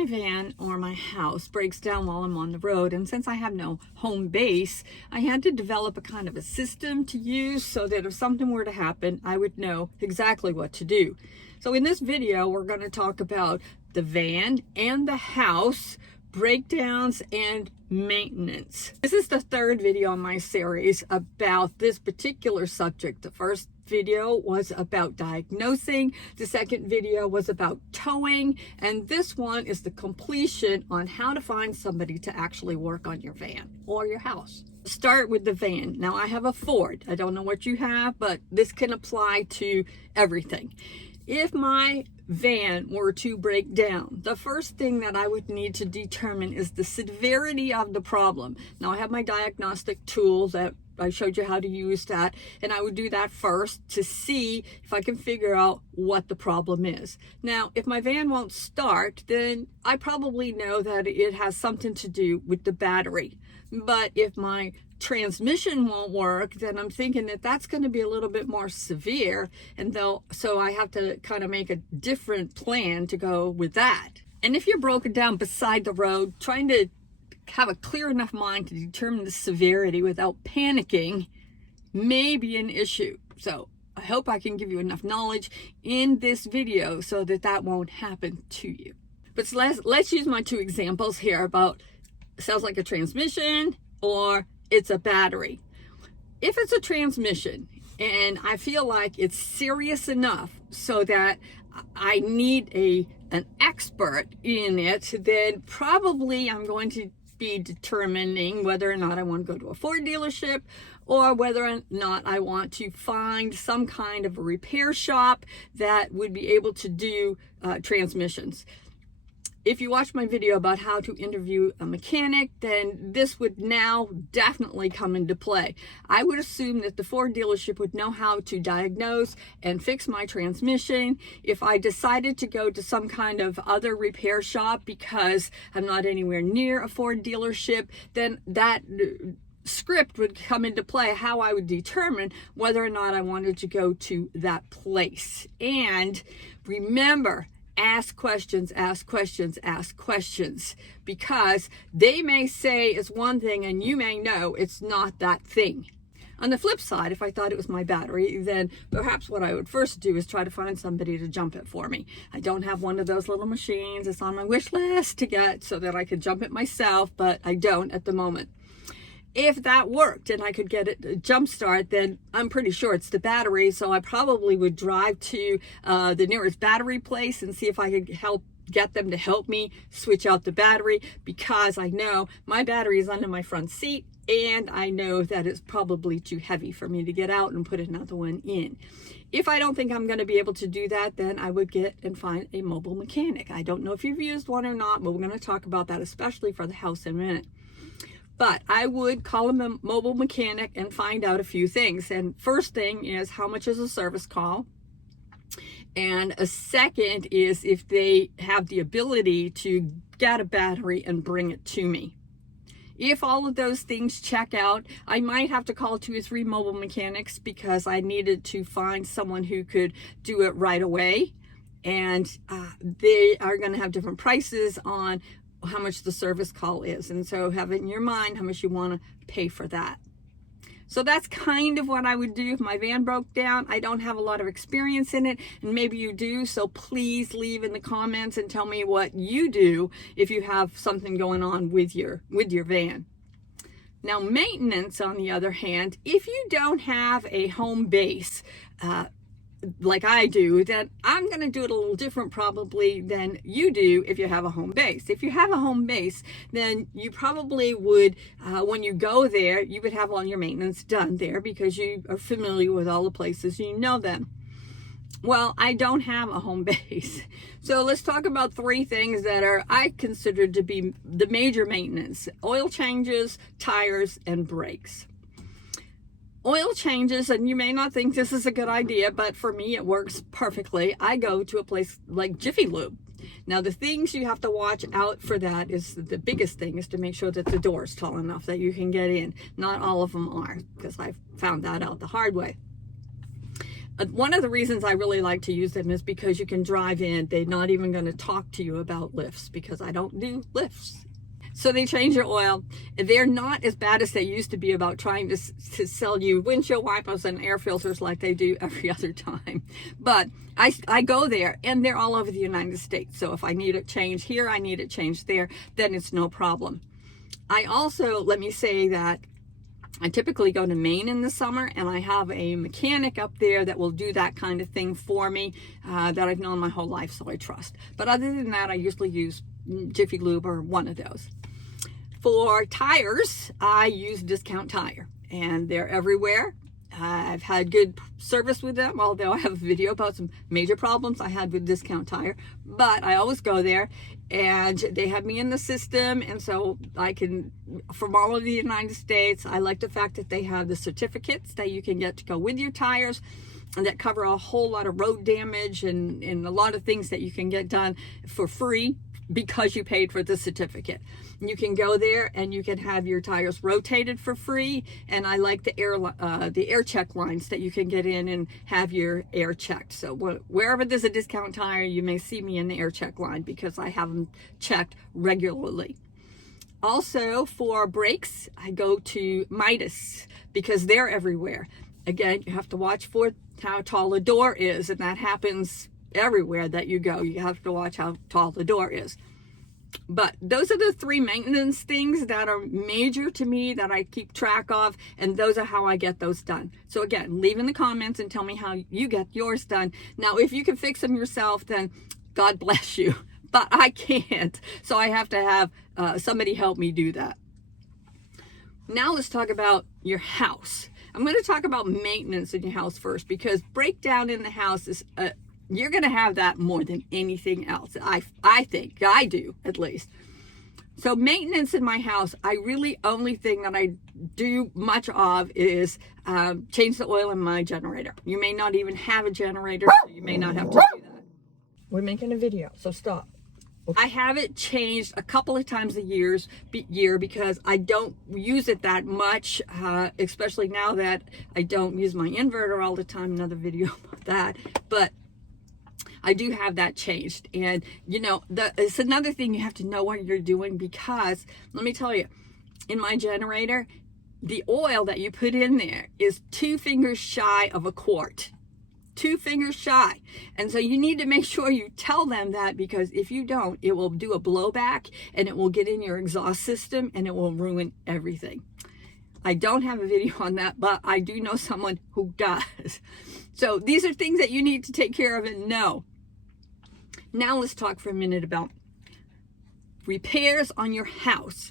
my van or my house breaks down while I'm on the road, and since I have no home base, I had to develop a kind of a system to use so that if something were to happen, I would know exactly what to do. So in this video, we're going to talk about the van and the house breakdowns and maintenance. This is the third video in my series about this particular subject. The first video was about diagnosing, the second video was about towing, and this one is the completion on how to find somebody to actually work on your van or your house. Start with the van. Now I have a Ford. I don't know what you have, but this can apply to everything. If my van were to break down, the first thing that I would need to determine is the severity of the problem. Now I have my diagnostic tool that I showed you how to use that, and I would do that first to see if I can figure out what the problem is. Now, if my van won't start, then I probably know that it has something to do with the battery. But if my transmission won't work, then I'm thinking that that's going to be a little bit more severe, and so I have to kind of make a different plan to go with that. And if you're broken down beside the road, trying to have a clear enough mind to determine the severity without panicking may be an issue. So I hope I can give you enough knowledge in this video so that that won't happen to you. But let's use my two examples here about sounds like a transmission or it's a battery. If it's a transmission and I feel like it's serious enough so that I need an expert in it, then probably I'm going to be determining whether or not I want to go to a Ford dealership or whether or not I want to find some kind of a repair shop that would be able to do transmissions. If you watch my video about how to interview a mechanic, then this would now definitely come into play. I would assume that the Ford dealership would know how to diagnose and fix my transmission. If I decided to go to some kind of other repair shop because I'm not anywhere near a Ford dealership, then that script would come into play, how I would determine whether or not I wanted to go to that place. And remember, ask questions, ask questions, ask questions, because they may say it's one thing and you may know it's not that thing. On the flip side, if I thought it was my battery, then perhaps what I would first do is try to find somebody to jump it for me. I don't have one of those little machines. It's on my wish list to get so that I could jump it myself, but I don't at the moment. If that worked and I could get it a jump start, then I'm pretty sure it's the battery. So I probably would drive to the nearest battery place and see if I could get them to help me switch out the battery, because I know my battery is under my front seat and I know that it's probably too heavy for me to get out and put another one in. If I don't think I'm going to be able to do that, then I would get and find a mobile mechanic. I don't know if you've used one or not, but we're going to talk about that, especially for the house in a minute. But I would call a mobile mechanic and find out a few things. And first thing is, how much is a service call? And a second is if they have the ability to get a battery and bring it to me. If all of those things check out, I might have to call 2 or 3 mobile mechanics because I needed to find someone who could do it right away. And they are going to have different prices on how much the service call is, and so have it in your mind how much you want to pay for that. So that's kind of what I would do if my van broke down. I don't have a lot of experience in it, and maybe you do, so please leave in the comments and tell me what you do if you have something going on with your van. Now, maintenance, on the other hand, if you don't have a home base like I do, then I'm going to do it a little different probably than you do if you have a home base. If you have a home base, then you probably would, when you go there, you would have all your maintenance done there because you are familiar with all the places, you know them. Well, I don't have a home base. So let's talk about 3 things that I consider to be the major maintenance: oil changes, tires, and brakes. Oil changes, and you may not think this is a good idea, but for me it works perfectly. I go to a place like Jiffy Lube. Now, the things you have to watch out for, that is the biggest thing, is to make sure that the door is tall enough that you can get in. Not all of them are, because I've found that out the hard way. One of the reasons I really like to use them is because you can drive in. They're not even going to talk to you about lifts because I don't do lifts. So they change your oil. They're not as bad as they used to be about trying to sell you windshield wipers and air filters like they do every other time. But I go there, and they're all over the United States. So if I need it changed here, I need it changed there, then it's no problem. I also, let me say that I typically go to Maine in the summer, and I have a mechanic up there that will do that kind of thing for me that I've known my whole life, so I trust. But other than that, I usually use Jiffy Lube or one of those. For tires, I use Discount Tire, and they're everywhere. I've had good service with them, although I have a video about some major problems I had with Discount Tire. But I always go there, and they have me in the system, and so I can, from all over the United States. I like the fact that they have the certificates that you can get to go with your tires, and that cover a whole lot of road damage and a lot of things that you can get done for free because you paid for the certificate. You can go there and you can have your tires rotated for free, and I like the air check lines that you can get in and have your air checked. So wherever there's a Discount Tire, you may see me in the air check line because I have them checked regularly. Also, for brakes, I go to Midas because they're everywhere. Again, you have to watch for how tall the door is, and that happens everywhere that you go. You have to watch how tall the door is. But those are the three maintenance things that are major to me that I keep track of, and those are how I get those done. So again, leave in the comments and tell me how you get yours done. Now, if you can fix them yourself, then God bless you. But I can't, so I have to have somebody help me do that. Now let's talk about your house. I'm going to talk about maintenance in your house first, because breakdown in the house is you're going to have that more than anything else. I think I do, at least. So maintenance in my house, I really only thing that I do much of is change the oil in my generator. You may not even have a generator, so you may not have to do that. We're making a video, so stop. I have it changed a couple of times a year because I don't use it that much, especially now that I don't use my inverter all the time. Another video about that. But I do have that changed. And, you know, it's another thing you have to know what you're doing, because let me tell you, in my generator, the oil that you put in there is 2 fingers shy of a quart. 2 fingers shy. And so you need to make sure you tell them that, because if you don't, it will do a blowback and it will get in your exhaust system and it will ruin everything. I don't have a video on that, but I do know someone who does. So these are things that you need to take care of and know. Now let's talk for a minute about repairs on your house.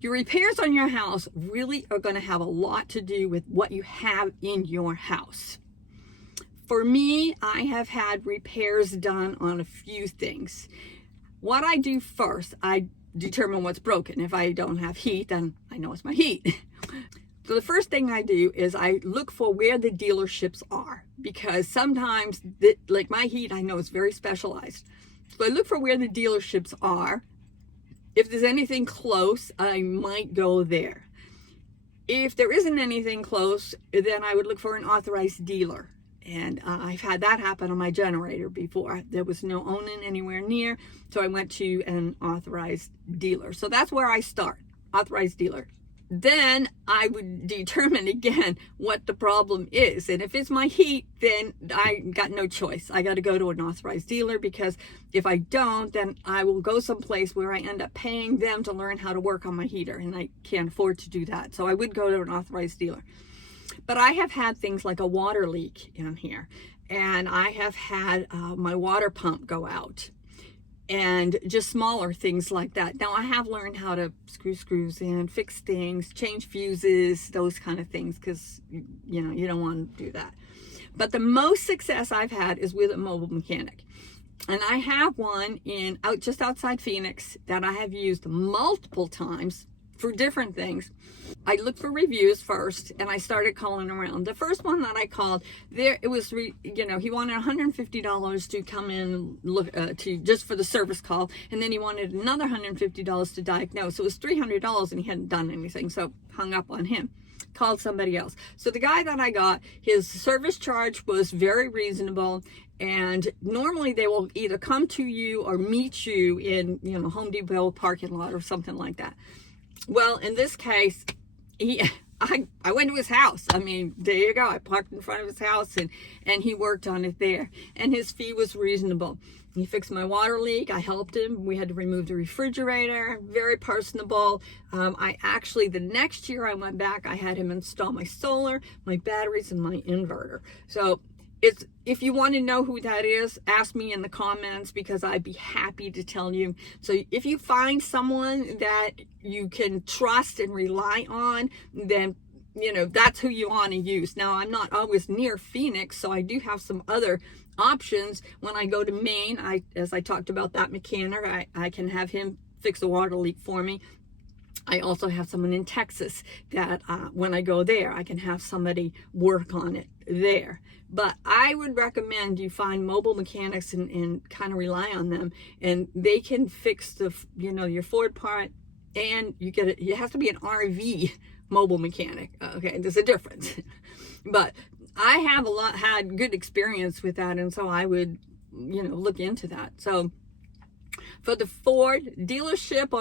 Your repairs on your house really are going to have a lot to do with what you have in your house. For me, I have had repairs done on a few things. What I do first, I determine what's broken. If I don't have heat, then I know it's my heat. So the first thing I do is I look for where the dealerships are, because sometimes, like my heat, I know it's very specialized. So I look for where the dealerships are. If there's anything close, I might go there. If there isn't anything close, then I would look for an authorized dealer. And I've had that happen on my generator before. There was no owning anywhere near, so I went to an authorized dealer. So that's where I start, authorized dealer. Then I would determine again what the problem is. And if it's my heat, then I got no choice. I got to go to an authorized dealer, because if I don't, then I will go someplace where I end up paying them to learn how to work on my heater, and I can't afford to do that. So I would go to an authorized dealer. But I have had things like a water leak in here, and I have had my water pump go out, and just smaller things like that. Now I have learned how to screw screws in, fix things, change fuses, those kind of things, because you know, you don't want to do that. But the most success I've had is with a mobile mechanic. And I have one just outside Phoenix that I have used multiple times for different things. I looked for reviews first, and I started calling around. The first one that I called, he wanted $150 to come in and look just for the service call, and then he wanted another $150 to diagnose. So it was $300, and he hadn't done anything, so hung up on him. called somebody else. So the guy that I got, his service charge was very reasonable, and normally they will either come to you or meet you in, you know, Home Depot parking lot or something like that. Well, in this case, I went to his house. I mean, there you go. I parked in front of his house, and he worked on it there. And his fee was reasonable. He fixed my water leak. I helped him. We had to remove the refrigerator. Very personable. The next year I went back, I had him install my solar, my batteries, and my inverter. So if you want to know who that is, ask me in the comments, because I'd be happy to tell you. So if you find someone that you can trust and rely on, then, you know, that's who you want to use. Now, I'm not always near Phoenix, so I do have some other options. When I go to Maine, as I talked about that mechanic, I can have him fix a water leak for me. I also have someone in Texas that when I go there, I can have somebody work on it there. But I would recommend you find mobile mechanics and kind of rely on them, and they can fix the, you know, your Ford part, and you get it. It has to be an RV mobile mechanic. Okay, there's a difference. But I have had good experience with that, and so I would, you know, look into that. So for the Ford dealership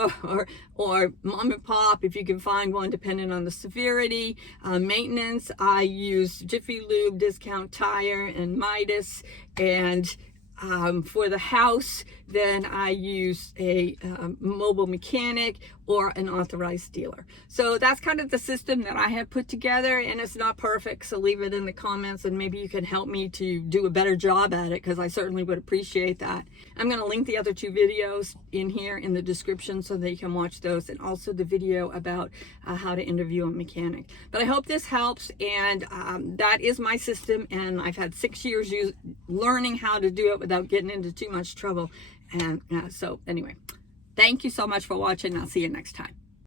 or mom and pop, if you can find one, depending on the severity, maintenance, I use Jiffy Lube, Discount Tire, and Midas. And for the house, then I use a mobile mechanic or an authorized dealer. So that's kind of the system that I have put together, and it's not perfect, so leave it in the comments and maybe you can help me to do a better job at it, because I certainly would appreciate that. I'm going to link the other 2 videos in here in the description so that you can watch those, and also the video about how to interview a mechanic. But I hope this helps, and that is my system, and I've had 6 years learning how to do it without getting into too much trouble. And so anyway, thank you so much for watching. I'll see you next time.